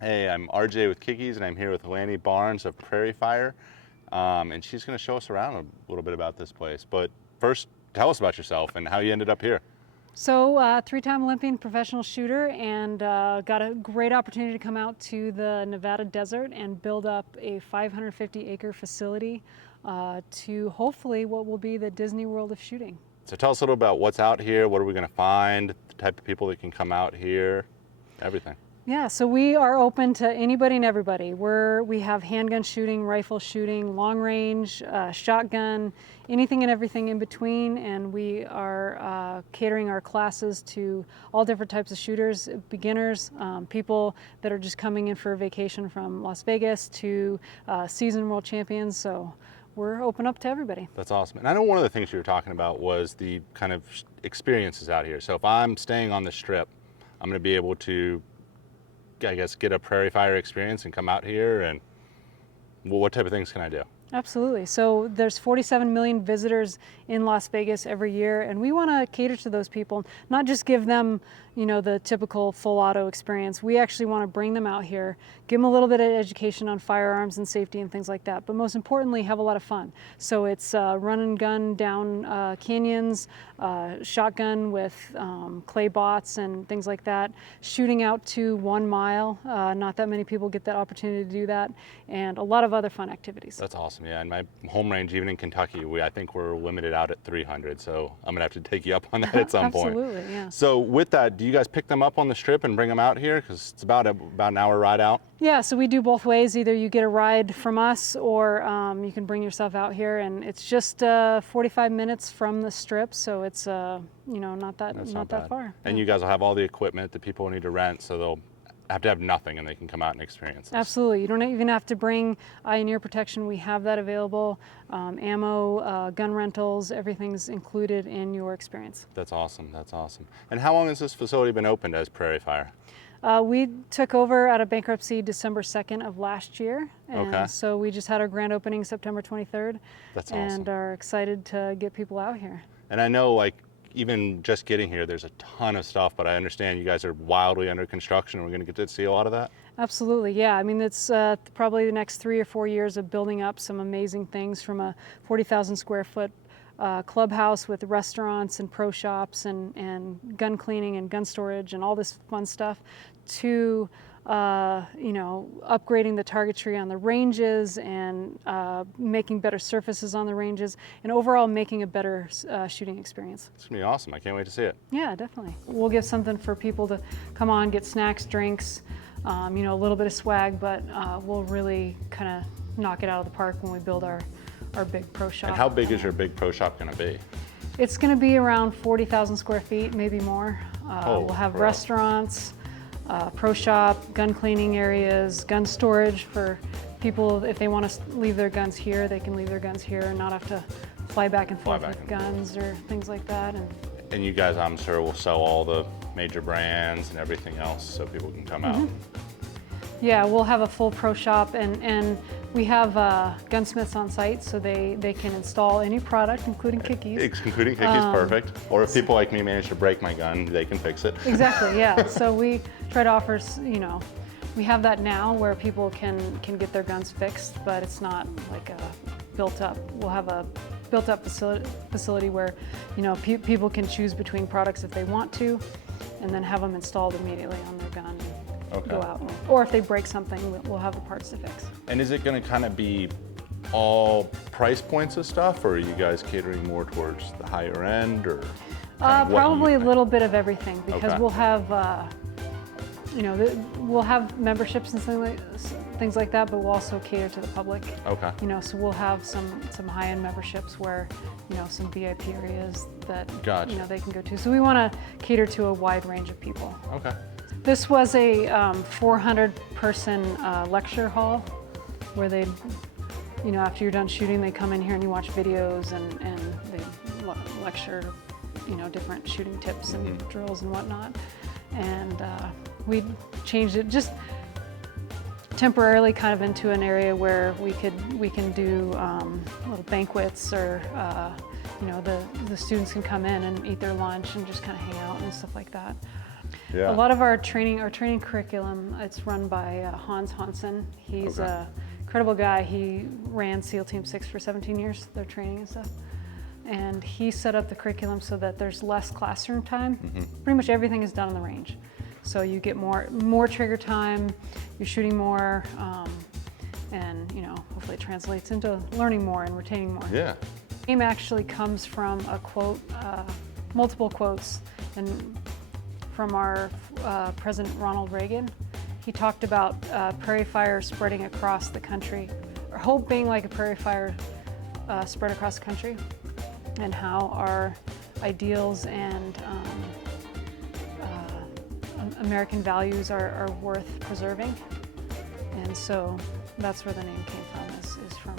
Hey, I'm RJ with KICK-EEZ, and I'm here with Lanny Barnes of Prairie Fire, and she's going to show us around a little bit about this place. But first, tell us about yourself and how you ended up here. So, three-time Olympian professional shooter, and got a great opportunity to come out to the Nevada desert and build up a 550-acre facility to hopefully what will be the Disney World of shooting. So tell us a little about what's out here, what are we going to find, the type of people that can come out here, everything. Yeah, so we are open to anybody and everybody. We have handgun shooting, rifle shooting, long range, shotgun, anything and everything in between, and we are catering our classes to all different types of shooters, beginners, people that are just coming in for a vacation from Las Vegas to seasoned world champions, so we're open up to everybody. That's awesome. And I know one of the things you were talking about was the kind of experiences out here. So if I'm staying on the Strip, I'm going to be able to, I guess, get a Prairie Fire experience and come out here, and well, what type of things can I do? Absolutely. So there's 47 million visitors in Las Vegas every year, and we want to cater to those people, not just give them, the typical full auto experience. We actually want to bring them out here, give them a little bit of education on firearms and safety and things like that, but most importantly, have a lot of fun. So it's run and gun down canyons, shotgun with clay bots and things like that, shooting out to 1 mile. Not that many people get that opportunity to do that, and a lot of other fun activities. That's awesome. Yeah, in my home range, even in Kentucky, I think we're limited out at 300, so I'm gonna have to take you up on that at some point. Absolutely, yeah. So with that, do you guys pick them up on the Strip and bring them out here? Because it's about an hour ride out. Yeah, so we do both ways. Either you get a ride from us, or you can bring yourself out here, and it's just 45 minutes from the Strip, so it's not that far. And you guys will have all the equipment that people need to rent, so they'll have to have nothing, and they can come out and experience this. Absolutely. You don't even have to bring eye and ear protection. We have that available. Ammo, gun rentals, everything's included in your experience. That's awesome. That's awesome. And how long has this facility been opened as Prairie Fire? We took over out of bankruptcy December 2nd of last year. And Okay. so we just had our grand opening September 23rd. That's awesome. And are excited to get people out here. And I know, even just getting here, there's a ton of stuff, but I understand you guys are wildly under construction, and we're going to get to see a lot of that. Absolutely, yeah. I mean, it's probably the next 3 or 4 years of building up some amazing things, from a 40,000 square foot clubhouse with restaurants and pro shops and gun cleaning and gun storage and all this fun stuff, to upgrading the targetry on the ranges and making better surfaces on the ranges, and overall making a better shooting experience. It's gonna be awesome. I can't wait to see it. Yeah, definitely. We'll give something for people to come on, get snacks, drinks, a little bit of swag, but we'll really kind of knock it out of the park when we build our big pro shop. And how big is your big pro shop gonna be? It's gonna be around 40,000 square feet, maybe more. We'll have restaurants, pro shop, gun cleaning areas, gun storage for people. If they want to leave their guns here, they can leave their guns here and not have to fly back and forth with guns or things like that. And you guys, I'm sure, will sell all the major brands and everything else, so people can come out. Yeah, we'll have a full pro shop, and we have gunsmiths on site, so they can install any product, including KICK-EEZ. Including KICK-EEZ, perfect. Or if people like me manage to break my gun, they can fix it. Exactly, yeah. So we try to offer, we have that now where people can get their guns fixed, but it's not like built up. We'll have a built up facility where, people can choose between products if they want to, and then have them installed immediately on their gun. Okay. Go out. Or if they break something, we'll have the parts to fix. And is it going to kind of be all price points of stuff, or are you guys catering more towards the higher end, or? Probably a little bit of everything, because Okay. we'll have, we'll have memberships and things like that, but we'll also cater to the public. Okay. So we'll have some high-end memberships where, some VIP areas that, Gotcha. they can go to. So we want to cater to a wide range of people. Okay. This was a 400-person lecture hall where they, after you're done shooting, they come in here and you watch videos and they lecture, different shooting tips and drills and whatnot. And we changed it just temporarily kind of into an area where we can do little banquets, or the students can come in and eat their lunch and just kind of hang out and stuff like that. Yeah. A lot of our training curriculum, it's run by Hans Hansen. He's Okay. a incredible guy. He ran SEAL Team 6 for 17 years, their training and stuff. And he set up the curriculum so that there's less classroom time. Pretty much everything is done on the range. So you get more trigger time, you're shooting more, and hopefully it translates into learning more and retaining more. Yeah. Name actually comes from a quote, multiple quotes, and from our President Ronald Reagan. He talked about prairie fire spreading across the country, or hope being like a prairie fire spread across the country, and how our ideals and American values are worth preserving. And so that's where the name came from, is from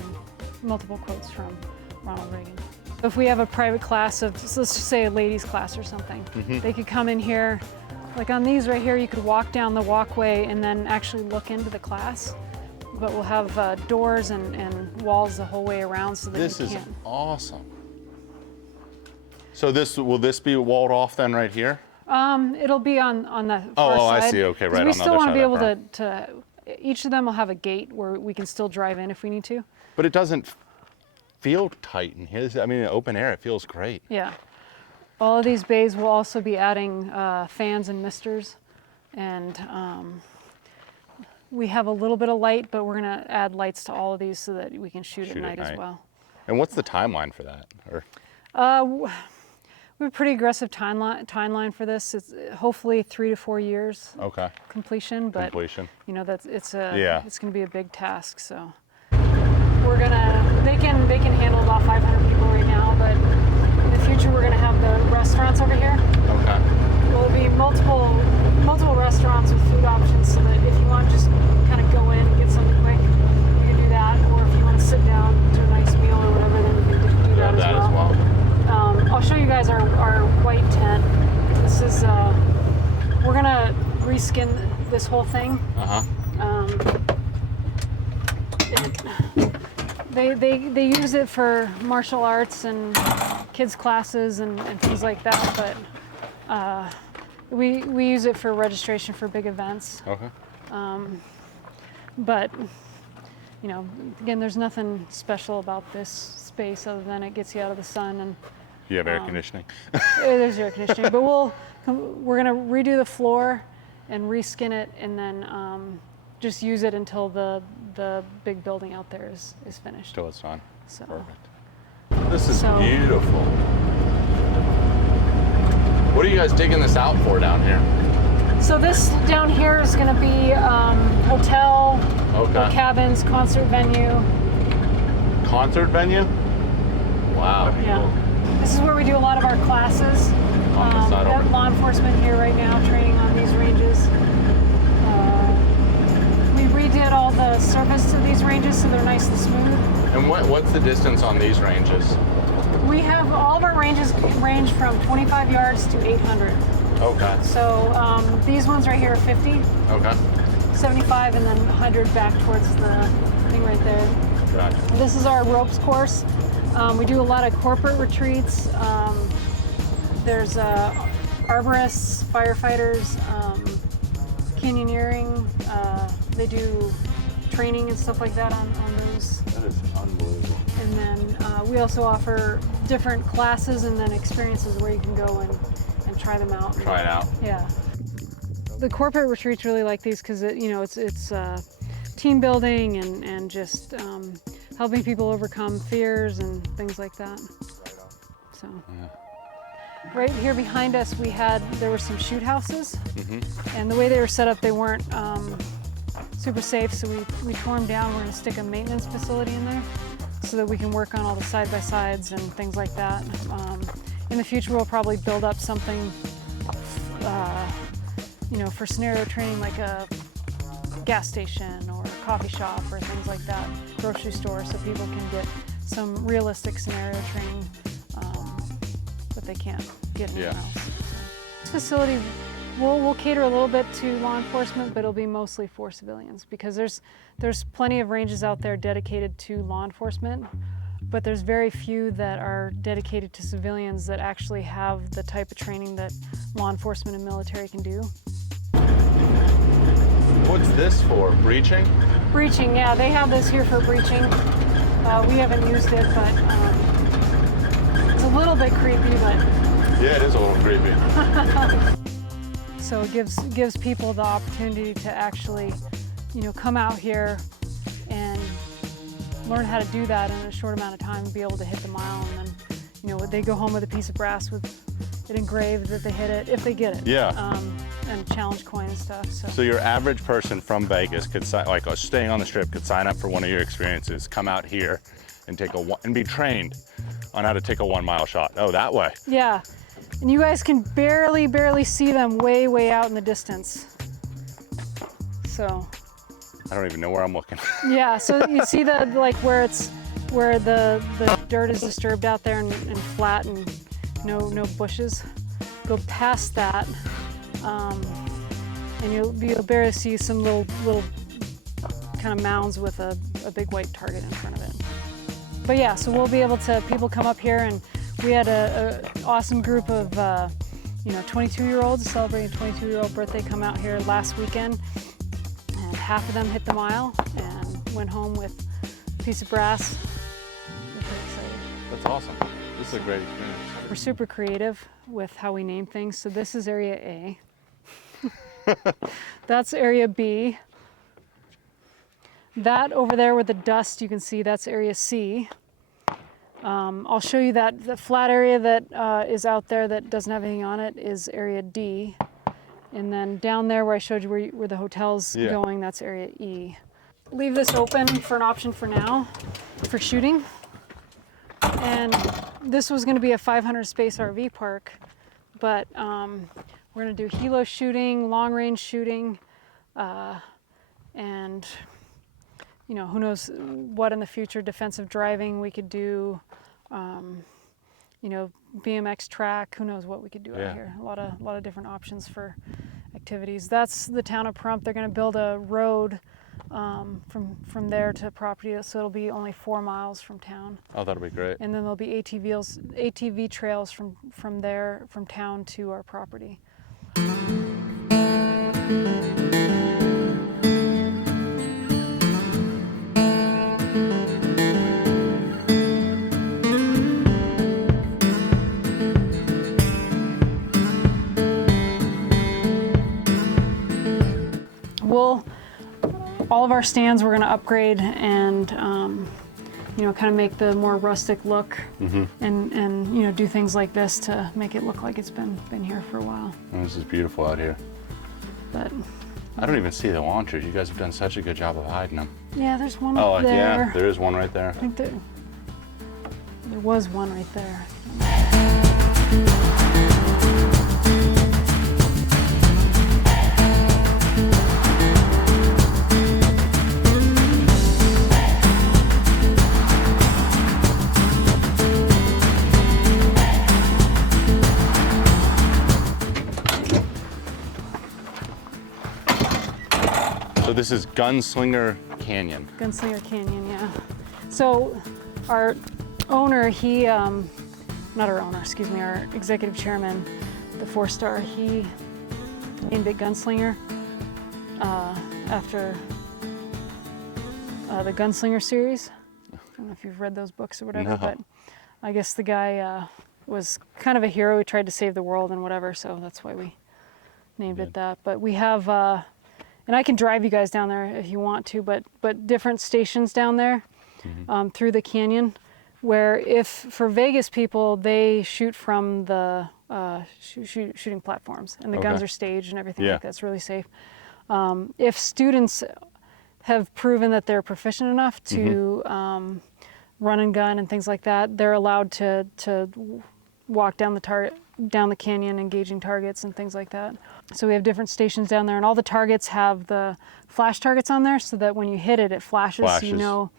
multiple quotes from Ronald Reagan. If we have a private class of, so let's just say a ladies class or something, they could come in here, like on these right here, you could walk down the walkway and then actually look into the class. But we'll have doors and walls the whole way around so that This you is can't. awesome. So will this be walled off then right here? It'll be on the far side. I see. Okay, 'Cause right we on the still other want to side be of able that to, each of them will have a gate where we can still drive in if we need to. But it doesn't feel tight in here. I mean, in open air, it feels great. Yeah. All of these bays will also be adding fans and misters. And we have a little bit of light, but we're going to add lights to all of these so that we can shoot at night as well. And what's the timeline for that? Or We have a pretty aggressive timeline for this. It's hopefully 3 to 4 years okay, completion, but completion. it's Yeah. it's going to be a big task. So they can handle about 500 people right now, but in the future we're going to have the restaurants over here. Okay. Well, there'll be multiple restaurants with food options, so that if you want to just kind of go in and get something quick, you can do that. Or if you want to sit down to a nice meal or whatever, then you can do that as well. I'll show you guys our white tent. This is we're gonna reskin this whole thing. They use it for martial arts and kids classes and things like that, but we use it for registration for big events. Okay. But again, there's nothing special about this space other than it gets you out of the sun, and You have air conditioning? there's air conditioning. But we're gonna redo the floor and reskin it, and then just use it until the big building out there is finished. Till it's done. So. Perfect. This is beautiful. What are you guys digging this out for down here? So this down here is going to be hotel, cabins, concert venue. Concert venue? Wow. Yeah. This is where we do a lot of our classes. On this side we over. have law enforcement here right now training on these ranges. We redid all the surface to these ranges so they're nice and smooth. And what's the distance on these ranges? We have all of our ranges range from 25 yards to 800. Okay. So these ones right here are 50, Okay. 75, and then 100 back towards the thing right there. Gotcha. This is our ropes course. We do a lot of corporate retreats. There's arborists, firefighters, canyoneering. They do training and stuff like that on those. That is unbelievable. And then we also offer different classes and then experiences where you can go and try them out. Try it out. Yeah. The corporate retreats really like these because it's team building and just helping people overcome fears and things like that. So. Yeah. Right here behind us, there were some shoot houses, and the way they were set up, they weren't super safe. So we tore them down. We're going to stick a maintenance facility in there so that we can work on all the side-by-sides and things like that. In the future, we'll probably build up something, for scenario training, like a gas station or a coffee shop or things like that, grocery store, so people can get some realistic scenario training that they can't get anywhere else. This facility, we'll cater a little bit to law enforcement, but it'll be mostly for civilians because there's plenty of ranges out there dedicated to law enforcement. but there's very few that are dedicated to civilians that actually have the type of training that law enforcement and military can do. What's this for? Breaching? Breaching, yeah, they have this here for breaching. We haven't used it, but it's a little bit creepy, but... Yeah, it is a little creepy. So it gives people the opportunity to actually, you know, come out here and learn how to do that in a short amount of time and be able to hit the mile. And then, you know, they go home with a piece of brass with it engraved that they hit it, if they get it. Yeah. And challenge coin and stuff. So your average person from Vegas could like staying on the Strip could sign up for one of your experiences, come out here and be trained on how to take a 1 mile shot. Oh, that way. Yeah. And you guys can barely see them way out in the distance. So. I don't even know where I'm looking. Yeah, so you see the, like where the dirt is disturbed out there and flat and no bushes. Go past that, and you'll barely see some little kind of mounds with a big white target in front of it. But yeah, so we'll be able to, people come up here, and we had a awesome group of 22-year-olds celebrating a 22-year-old birthday come out here last weekend, and half of them hit the mile and went home with a piece of brass. They're pretty excited. That's awesome. This is a great experience. We're super creative with how we name things. So this is Area A. That's Area B. That over there with the dust, you can see that's Area C. I'll show you that the flat area that is out there that doesn't have anything on it is Area D. And then down there where I showed you where the hotel's going, that's Area E. Leave this open for an option for now for shooting. And this was going to be a 500 space RV park, but we're going to do helo shooting, long range shooting, and you know, who knows what in the future, defensive driving we could do, you know, BMX track, who knows what we could do out here. A lot of different options for activities. That's the town of Pahrump. They're going to build a road from there to property, so it'll be only 4 miles from town. Oh, that'll be great. And then there'll be ATV trails from there, from town to our property. All of our stands we're going to upgrade and you know, kind of make the more rustic look, and you know, do things like this to make it look like it's been here for a while. Oh, this is beautiful out here. But I don't even see the launchers. You guys have done such a good job of hiding them. yeah, there's one up there. Yeah, there is one right there. I think there was one right there. So this is Gunslinger Canyon. Gunslinger Canyon, yeah. So our owner, our executive chairman, the 4-star, he named it Gunslinger after the Gunslinger series. I don't know if you've read those books or whatever, but I guess the guy was kind of a hero. He tried to save the world and whatever, so that's why we named it that. But we have, and I can drive you guys down there if you want to, but different stations down there through the canyon, where if for Vegas people, they shoot from the shooting platforms, and the guns are staged and everything like that's really safe. If students have proven that they're proficient enough to run and gun and things like that, they're allowed to walk down the canyon, engaging targets and things like that. So we have different stations down there, and all the targets have the flash targets on there, so that when you hit it, it flashes. So you know,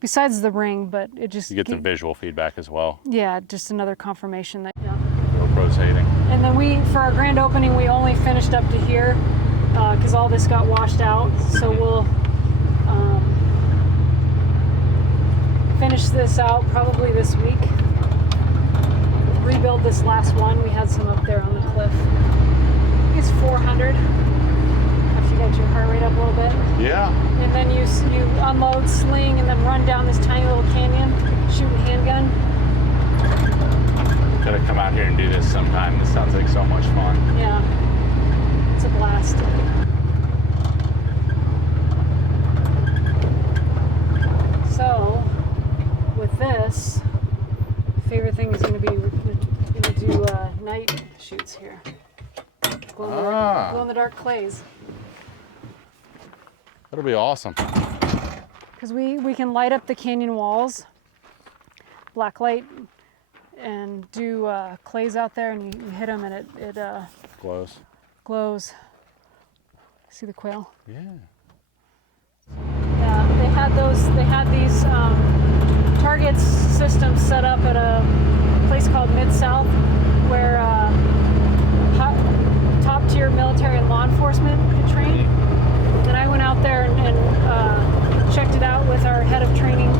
besides the ring, but it just... You get the visual feedback as well. Yeah, just another confirmation that... GoPro's hating. And then for our grand opening, we only finished up to here, because all this got washed out. So we'll finish this out probably this week. Rebuild this last one. We had some up there on the cliff. I think it's 400. After you get your heart rate up a little bit. Yeah. And then you unload, sling, and then run down this tiny little canyon, shooting handgun. Gotta come out here and do this sometime. This sounds like so much fun. Yeah, it's a blast. So, with this, favorite thing is going to be we're going to do night shoots here. Glow in the dark clays. That'll be awesome. Because we can light up the canyon walls, black light, and do clays out there, and you hit them, and it glows. See the quail? Yeah. Yeah, they had these targets systems set up at a place called Mid-South, where top tier military and law enforcement could train. And I went out there and checked it out with our head of training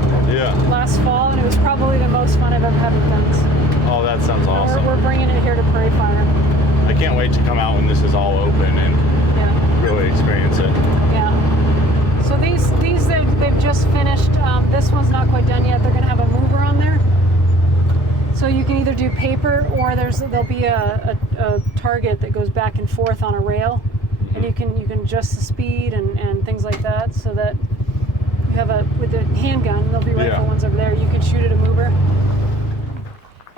last fall, and it was probably the most fun I've ever had with guns. Oh, that sounds awesome. We're bringing it here to Prairie Fire. I can't wait to come out when this is all open and really experience it. Yeah. So these they've just finished. This one's not quite done yet. They're going to have a mover on there. So you can either do paper, or there'll be a target that goes back and forth on a rail, and you can adjust the speed and things like that, so that you have with the handgun, there'll be rifle ones over there. You can shoot at a mover.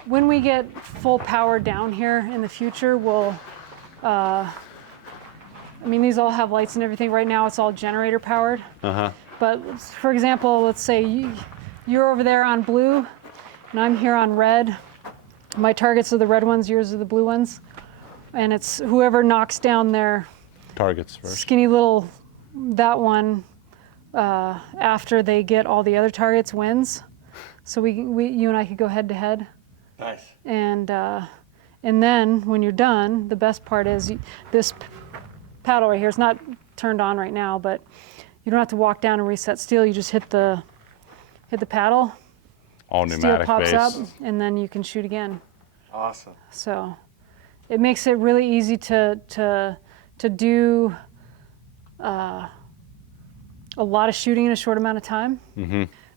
When we get full power down here in the future, we'll. I mean, these all have lights and everything. Right now, it's all generator powered. But for example, let's say you're over there on blue, and I'm here on red. My targets are the red ones, yours are the blue ones. And it's whoever knocks down their targets first. Skinny little, that one, after they get all the other targets, wins. So you and I could go head to head. Nice. And then when you're done, the best part is this paddle right here. It's not turned on right now, but you don't have to walk down and reset steel. You just hit the paddle. All pneumatic steel pops base. up, and then you can shoot again. Awesome. So it makes it really easy to do a lot of shooting in a short amount of time.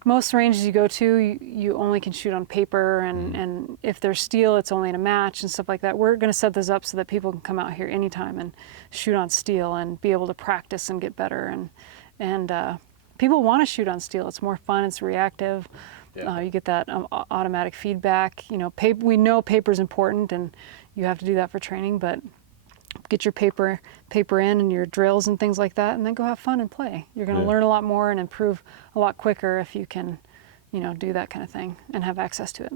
Most ranges you go to, you only can shoot on paper, and if there's steel, it's only in a match and stuff like that. We're going to set this up so that people can come out here anytime and shoot on steel and be able to practice and get better. And people want to shoot on steel. It's more fun. It's reactive. You get that automatic feedback. You know, we know paper's important, and you have to do that for training. But get your paper in and your drills and things like that, and then go have fun and play. You're going to learn a lot more and improve a lot quicker if you can, do that kind of thing and have access to it.